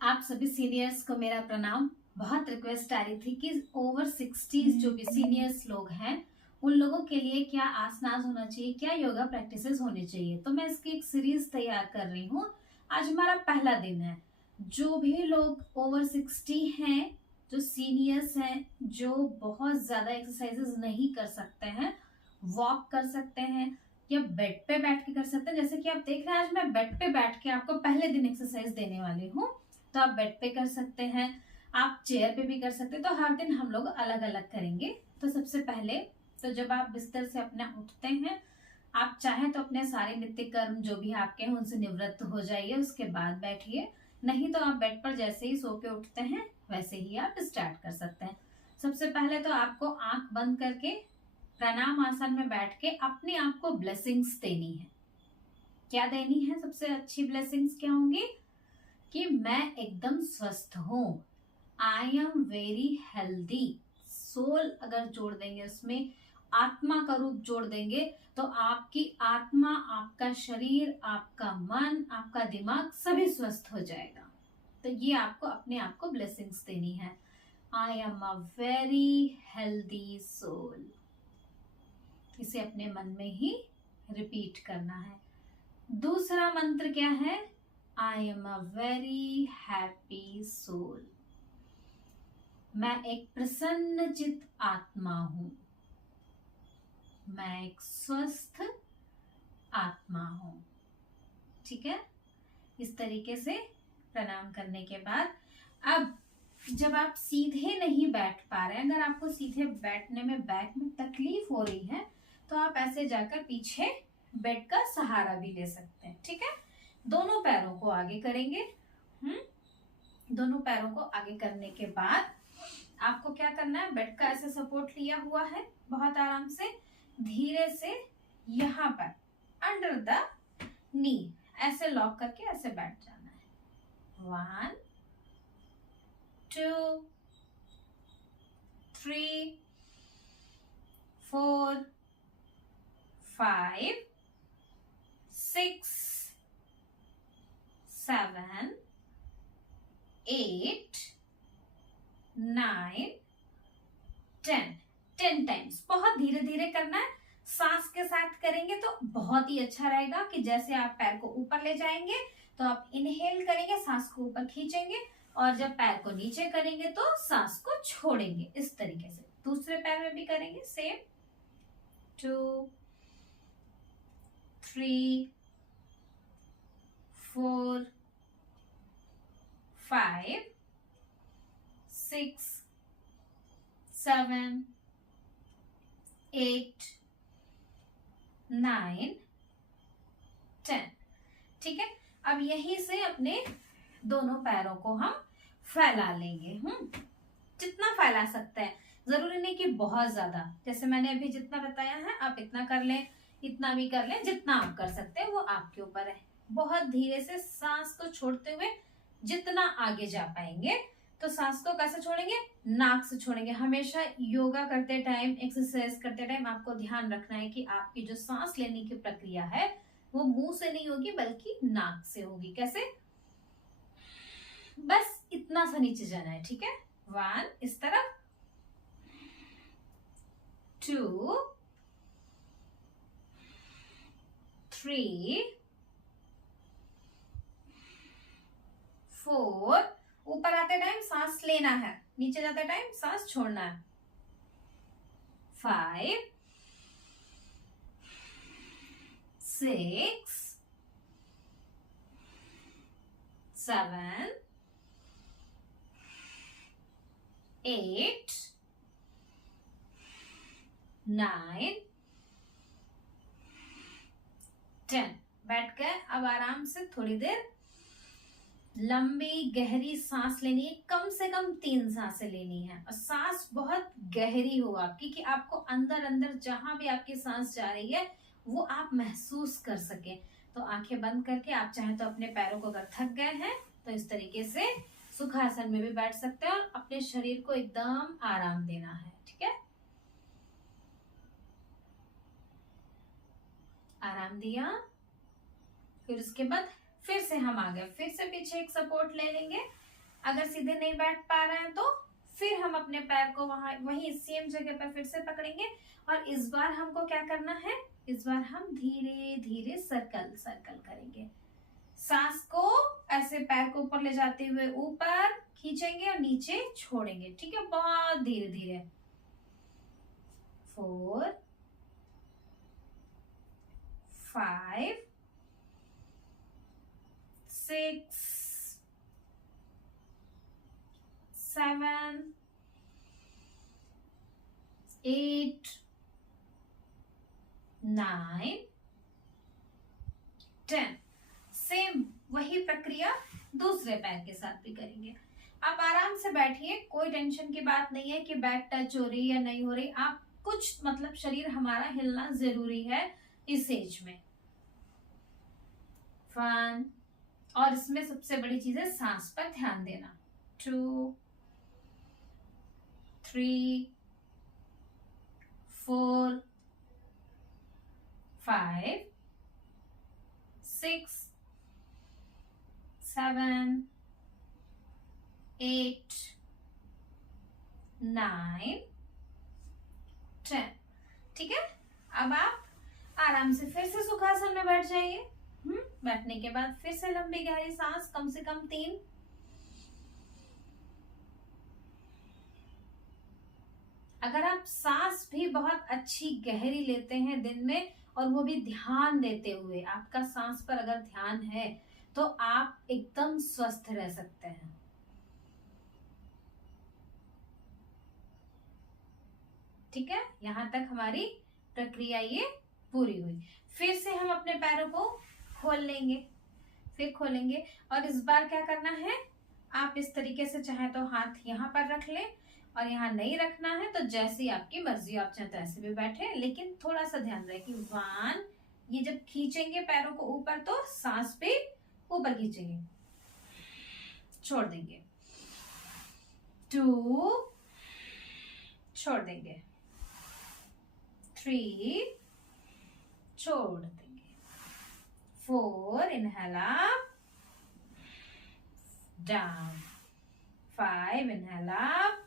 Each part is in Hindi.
आप सभी सीनियर्स को मेरा प्रणाम। बहुत रिक्वेस्ट आ रही थी कि ओवर 60s जो भी सीनियर्स लोग हैं उन लोगों के लिए क्या आसनास होना चाहिए, क्या योगा प्रैक्टिसेस होनी चाहिए। तो मैं इसकी एक सीरीज तैयार कर रही हूँ। आज हमारा पहला दिन है। जो भी लोग ओवर 60 हैं, जो सीनियर्स हैं, जो बहुत ज्यादा एक्सरसाइजेस नहीं कर सकते हैं, वॉक कर सकते हैं या बेड पे बैठ के कर सकते हैं। जैसे कि आप देख रहे हैं आज मैं बेड पे बैठ के आपको पहले दिन एक्सरसाइज देने वाली हूँ। तो आप बेड पे कर सकते हैं, आप चेयर पे भी कर सकते हैं। तो हर दिन हम लोग अलग अलग करेंगे। तो सबसे पहले तो जब आप बिस्तर से अपना उठते हैं, आप चाहें तो अपने सारे नित्य कर्म जो भी आपके हैं उनसे निवृत्त हो जाइए, उसके बाद बैठिए। नहीं तो आप बेड पर जैसे ही सो के उठते हैं वैसे ही आप स्टार्ट कर सकते हैं। सबसे पहले तो आपको आंख बंद करके प्राणायाम आसन में बैठ के अपने आप को ब्लेसिंग्स देनी है। क्या देनी है? सबसे अच्छी ब्लेसिंग्स क्या होंगी कि मैं एकदम स्वस्थ हूं, I am very healthy. Soul अगर जोड़ देंगे, उसमें आत्मा का रूप जोड़ देंगे, तो आपकी आत्मा, आपका शरीर, आपका मन, आपका दिमाग सभी स्वस्थ हो जाएगा। तो ये आपको अपने आप को ब्लेसिंग्स देनी है। I am a very healthy soul. इसे अपने मन में ही रिपीट करना है। दूसरा मंत्र क्या है? I am a very happy soul. मैं एक प्रसन्न चित आत्मा हूं, मैं एक स्वस्थ आत्मा हूं। ठीक है, इस तरीके से प्रणाम करने के बाद अब जब आप सीधे नहीं बैठ पा रहे हैं, अगर आपको सीधे बैठने में बैक में तकलीफ हो रही है, तो आप ऐसे जाकर पीछे बेड का सहारा भी ले सकते हैं। ठीक है, दोनों पैरों को आगे करेंगे। दोनों पैरों को आगे करने के बाद आपको क्या करना है? बेड का ऐसे सपोर्ट लिया हुआ है, बहुत आराम से धीरे से यहाँ पर अंडर द नी ऐसे लॉक करके ऐसे बैठ जाना है। 1 2 3 4 5 6 7 8 9 10 टाइम्स। बहुत धीरे धीरे करना है, सांस के साथ करेंगे तो बहुत ही अच्छा रहेगा। कि जैसे आप पैर को ऊपर ले जाएंगे तो आप इनहेल करेंगे, सांस को ऊपर खींचेंगे, और जब पैर को नीचे करेंगे तो सांस को छोड़ेंगे। इस तरीके से दूसरे पैर में भी करेंगे सेम। 2 3 4 5 6 7 8 9 10। ठीक है, अब यहीं से अपने दोनों पैरों को हम फैला लेंगे। जितना फैला सकते हैं, जरूरी नहीं कि बहुत ज्यादा। जैसे मैंने अभी जितना बताया है आप इतना कर लें, इतना भी कर लें, जितना आप कर सकते हैं वो आपके ऊपर है। बहुत धीरे से सांस को छोड़ते हुए जितना आगे जा पाएंगे। तो सांस को कैसे छोड़ेंगे? नाक से छोड़ेंगे। हमेशा योगा करते टाइम, एक्सरसाइज करते टाइम आपको ध्यान रखना है कि आपकी जो सांस लेने की प्रक्रिया है वो मुंह से नहीं होगी बल्कि नाक से होगी। कैसे? बस इतना सा नीचे जाना है। ठीक है, 1 इस तरफ, 2 3 4। ऊपर आते टाइम सांस लेना है, नीचे जाते टाइम सांस छोड़ना है। 5 6 7 8 9 10। बैठ गए। अब आराम से थोड़ी देर लंबी गहरी सांस लेनी है। कम से कम 3 सांसें लेनी है, और सांस बहुत गहरी हो आपकी, कि आपको अंदर अंदर जहां भी आपकी सांस जा रही है वो आप महसूस कर सके। तो आंखें बंद करके आप चाहें तो अपने पैरों को, अगर थक गए हैं तो इस तरीके से सुखासन में भी बैठ सकते हैं और अपने शरीर को एकदम आराम देना है। ठीक है, आराम दिया। फिर उसके बाद फिर से हम आ गए, फिर से पीछे एक सपोर्ट ले लेंगे, अगर सीधे नहीं बैठ पा रहे हैं तो फिर हम अपने पैर को वही सेम जगह पर फिर से पकड़ेंगे और इस बार हमको क्या करना है, इस बार हम धीरे धीरे सर्कल सर्कल करेंगे। सांस को ऐसे पैर को ऊपर ले जाते हुए ऊपर खींचेंगे और नीचे छोड़ेंगे, ठीक है, बहुत धीरे धीरे। 4 5 6 7 8 9 10। सेम वही प्रक्रिया दूसरे पैर के साथ भी करेंगे। आप आराम से बैठिए, कोई टेंशन की बात नहीं है कि बैक टच हो रही या नहीं हो रही। आप कुछ मतलब शरीर हमारा हिलना जरूरी है इस एज में। फन, और इसमें सबसे बड़ी चीज है सांस पर ध्यान देना। 2 3 4 5 6 7 8 9 10। ठीक है, अब आप आराम से फिर से सुखासन में बैठ जाइए। बैठने के बाद फिर से लंबी गहरी सांस, कम से कम 3। अगर आप सांस भी बहुत अच्छी गहरी लेते हैं दिन में और वो भी ध्यान देते हुए, आपका सांस पर अगर ध्यान है तो आप एकदम स्वस्थ रह सकते हैं। ठीक है, यहां तक हमारी प्रक्रिया ये पूरी हुई। फिर से हम अपने पैरों को खोल लेंगे, फिर खोलेंगे और इस बार क्या करना है, आप इस तरीके से चाहे तो हाथ यहाँ पर रख लें और यहाँ नहीं रखना है तो जैसी आपकी मर्जी, आप चाहे तो ऐसे भी बैठे, लेकिन थोड़ा सा ध्यान रहे कि 1, ये जब खींचेंगे पैरों को ऊपर तो सांस पे ऊपर खींचेंगे, छोड़ देंगे। 2 छोड़ देंगे। 3 छोड़ देंगे। 4 inhale up down. 5 inhale up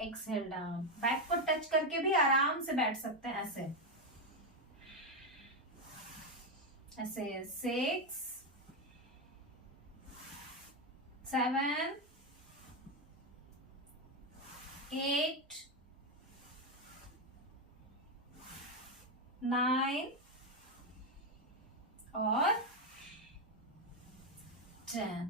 exhale down. Back को टच करके भी आराम से बैठ सकते हैं ऐसे ऐसे। 6 7 8 9 और 10।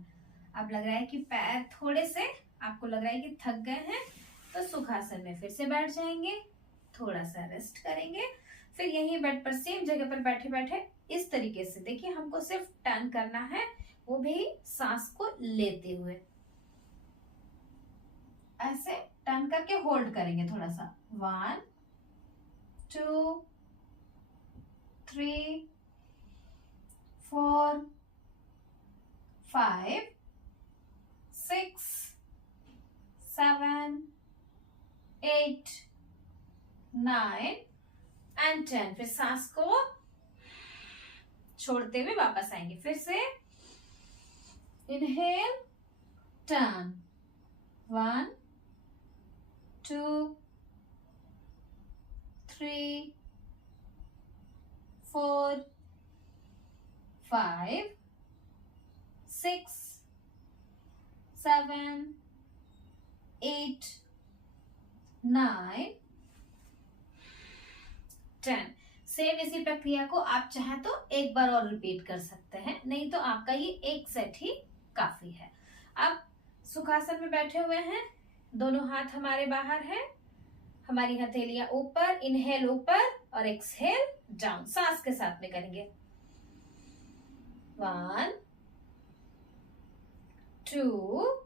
अब लग रहा है कि पैर थोड़े से आपको लग रहा है कि थक गए हैं तो सुखासन में फिर से बैठ जाएंगे, थोड़ा सा रेस्ट करेंगे, फिर यहीं बेड पर सेम जगह पर बैठे बैठे इस तरीके से देखिए, हमको सिर्फ टर्न करना है, वो भी सांस को लेते हुए ऐसे टर्न करके होल्ड करेंगे थोड़ा सा। 1 2 3 4 5 6 7 8 9 एंड 10। फिर सांस को छोड़ते हुए वापस आएंगे। फिर से इनहेल, टर्न, 1 2 3 4 5 6 7 8 9 10। सेम इसी प्रक्रिया को आप चाहे तो एक बार और रिपीट कर सकते हैं, नहीं तो आपका ये एक सेट ही काफी है। अब सुखासन में बैठे हुए हैं, दोनों हाथ हमारे बाहर हैं, हमारी हथेलियां ऊपर, इनहेल ऊपर और एक्सहेल डाउन, सांस के साथ में करेंगे। 1 2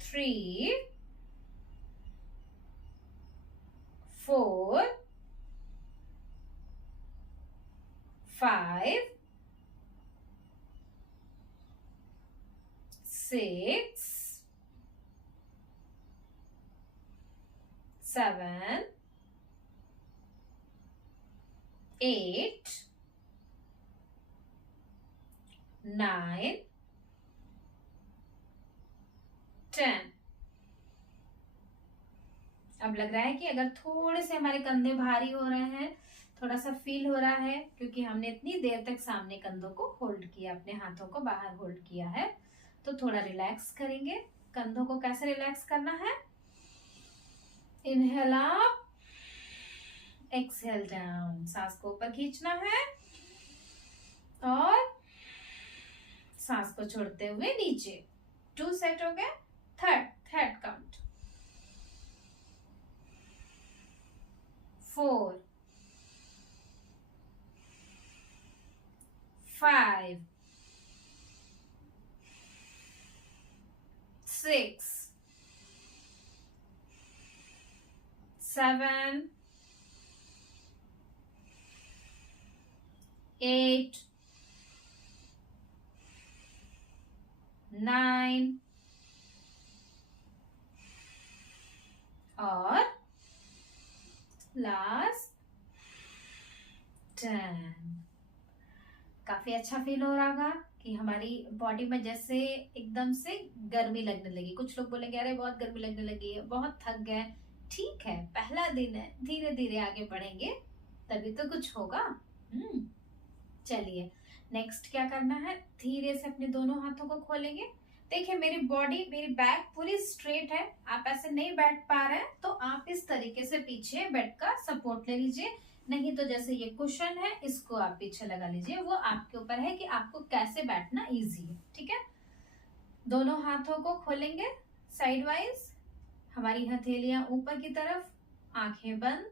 3 4 5 6 7 8 9, 10। अब लग रहा है कि अगर थोड़े से हमारे कंधे भारी हो रहे हैं, थोड़ा सा फील हो रहा है, क्योंकि हमने इतनी देर तक सामने कंधों को होल्ड किया, अपने हाथों को बाहर होल्ड किया है, तो थोड़ा रिलैक्स करेंगे। कंधों को कैसे रिलैक्स करना है? Inhale up, exhale down. सांस को ऊपर खींचना है और सांस को छोड़ते हुए नीचे। 2 सेट हो गए। Third count. 4, 5, 6, 7, 8, 9 और लास्ट 10। काफी अच्छा फील हो रहा होगा कि हमारी बॉडी में जैसे एकदम से गर्मी लगने लगी। कुछ लोग बोलेंगे अरे बहुत गर्मी लगने लगी है, बहुत थक गए। ठीक है, पहला दिन है, धीरे धीरे आगे बढ़ेंगे तभी तो कुछ होगा। चलिए नेक्स्ट क्या करना है, धीरे से अपने दोनों हाथों को खोलेंगे। देखिए मेरी बॉडी, मेरी बैक पूरी स्ट्रेट है। आप ऐसे नहीं बैठ पा रहे हैं तो आप इस तरीके से पीछे बेड का सपोर्ट ले लीजिए, नहीं तो जैसे ये कुशन है इसको आप पीछे लगा लीजिए। वो आपके ऊपर है कि आपको कैसे बैठना इजी है। ठीक है, दोनों हाथों को खोलेंगे साइड वाइज, हमारी हथेलियां ऊपर की तरफ, आंखें बंद,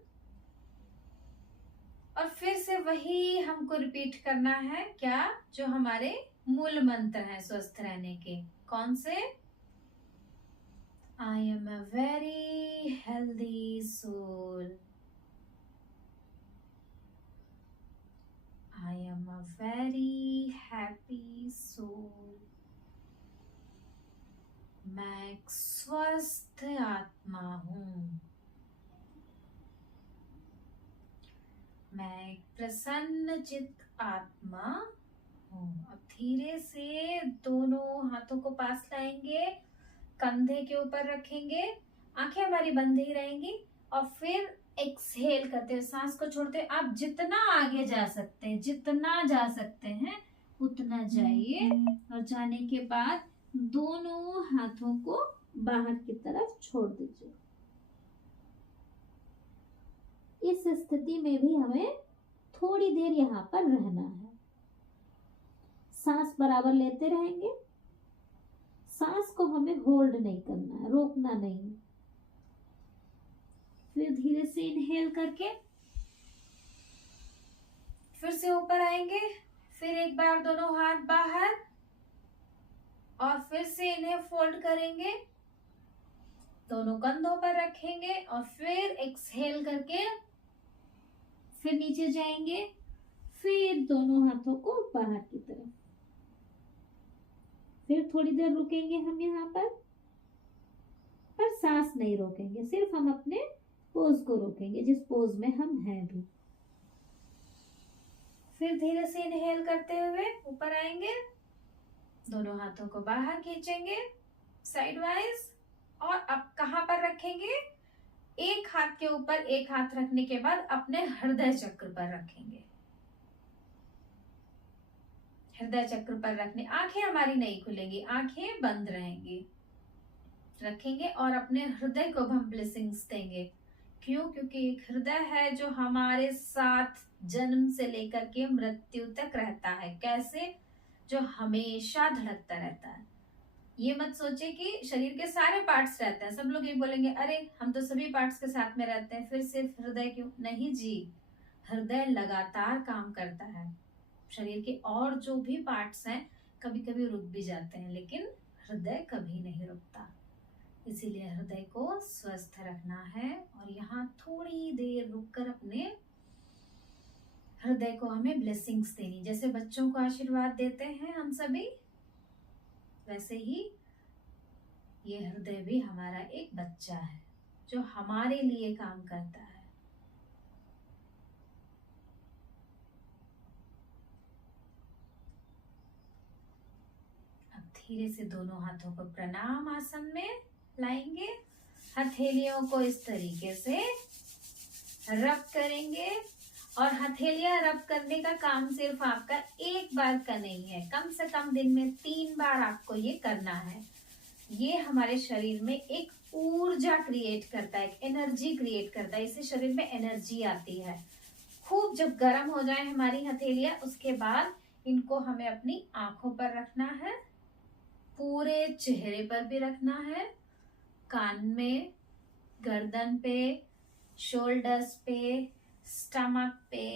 और फिर से वही हमको रिपीट करना है, क्या, जो हमारे मूल मंत्र हैं स्वस्थ रहने के। कौन से? I am a very healthy soul, I am a very happy soul, मैं एक स्वस्थ आत्मा हूं, मैं एक प्रसन्न चित्त आत्मा हूं। अब धीरे से दोनों हाथों को पास लाएंगे, कंधे के ऊपर रखेंगे, आंखें हमारी बंद ही रहेंगी, और फिर एक्सहेल करते हुए सांस को छोड़ते हुए आप जितना आगे जा सकते हैं, जितना जा सकते हैं उतना जाइए, और जाने के बाद दोनों हाथों को बाहर की तरफ छोड़ दीजिए। इस स्थिति में भी हमें थोड़ी देर यहाँ पर रहना है। सांस बराबर लेते रहेंगे, सांस को हमें होल्ड नहीं करना है, रोकना नहीं। फिर धीरे से इनहेल करके फिर से ऊपर आएंगे, फिर एक बार दोनों हाथ बाहर, और फिर से इन्हें फोल्ड करेंगे, दोनों कंधों पर रखेंगे, और फिर एक्सहेल करके फिर नीचे जाएंगे, फिर दोनों हाथों को बाहर की तरफ। फिर थोड़ी देर रुकेंगे हम यहाँ पर सांस नहीं रोकेंगे, सिर्फ हम अपने पोज को रोकेंगे जिस पोज में हम हैं भी। फिर धीरे से इनहेल करते हुए ऊपर आएंगे, दोनों हाथों को बाहर खींचेंगे साइड वाइज, और अब कहां पर रखेंगे? एक हाथ के ऊपर एक हाथ रखने के बाद अपने हृदय चक्र पर रखेंगे। हृदय चक्र पर रखने, आंखें हमारी नहीं खुलेंगी, आंखें बंद रहेंगी, रखेंगे, और अपने हृदय को हम ब्लेसिंग्स देंगे। क्यों? क्योंकि एक हृदय है जो हमारे साथ जन्म से लेकर के मृत्यु तक रहता है। कैसे? जो हमेशा धड़कता रहता है। ये मत सोचे कि शरीर के सारे पार्ट्स रहते हैं। सब लोग ये बोलेंगे अरे हम तो सभी पार्ट्स के साथ में रहते हैं, फिर सिर्फ हृदय क्यों? नहीं जी, हृदय लगातार काम करता है। शरीर के और जो भी पार्ट्स हैं कभी कभी रुक भी जाते हैं, लेकिन हृदय कभी नहीं रुकता। इसीलिए हृदय को स्वस्थ रखना है, और यहाँ थोड़ी देर रुककर अपने हृदय को हमें ब्लेसिंग्स देनी। जैसे बच्चों को आशीर्वाद देते हैं हम सभी, वैसे ही ये हृदय भी हमारा एक बच्चा है जो हमारे लिए काम करता है। धीरे से दोनों हाथों को प्रणाम आसन में लाएंगे। हथेलियों को इस तरीके से रब करेंगे और हथेलियां रब करने का काम सिर्फ आपका एक बार का नहीं है, कम से कम दिन में 3 बार आपको ये करना है। ये हमारे शरीर में एक ऊर्जा क्रिएट करता है, एक एनर्जी क्रिएट करता है, इससे शरीर में एनर्जी आती है। खूब जब गर्म हो जाए हमारी हथेलियां, उसके बाद इनको हमें अपनी आंखों पर रखना है, पूरे चेहरे पर भी रखना है, कान में, गर्दन पे, शोल्डर्स पे, स्टमक पे,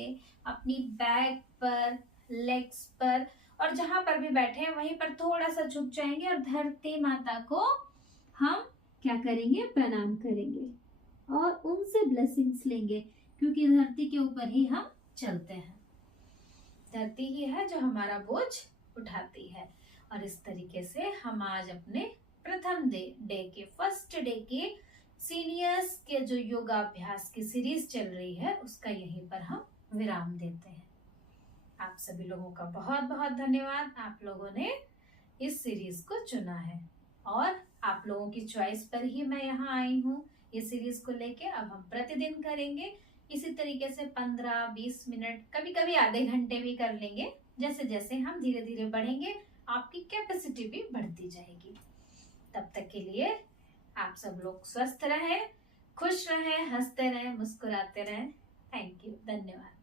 अपनी बैक पर, लेग्स पर, और जहां पर भी बैठे हैं वहीं पर थोड़ा सा झुक जाएंगे और धरती माता को हम क्या करेंगे, प्रणाम करेंगे और उनसे ब्लेसिंग्स लेंगे, क्योंकि धरती के ऊपर ही हम चलते हैं। धरती ही है जो हमारा बोझ उठाती है। और इस तरीके से हम आज अपने प्रथम डे के फर्स्ट डे के सीनियर्स के जो योगा अभ्यास की सीरीज चल रही है उसका यहीं पर हम विराम देते हैं। आप सभी लोगों का बहुत बहुत धन्यवाद। आप लोगों ने इस सीरीज को चुना है और आप लोगों की चॉइस पर ही मैं यहाँ आई हूँ ये सीरीज को लेके। अब हम प्रतिदिन करेंगे इसी तरीके से 15-20 मिनट, कभी कभी आधे घंटे भी कर लेंगे। जैसे जैसे हम धीरे धीरे बढ़ेंगे आपकी कैपेसिटी भी बढ़ती जाएगी। तब तक के लिए आप सब लोग स्वस्थ रहें, खुश रहें, हंसते रहें, मुस्कुराते रहें। थैंक यू, धन्यवाद।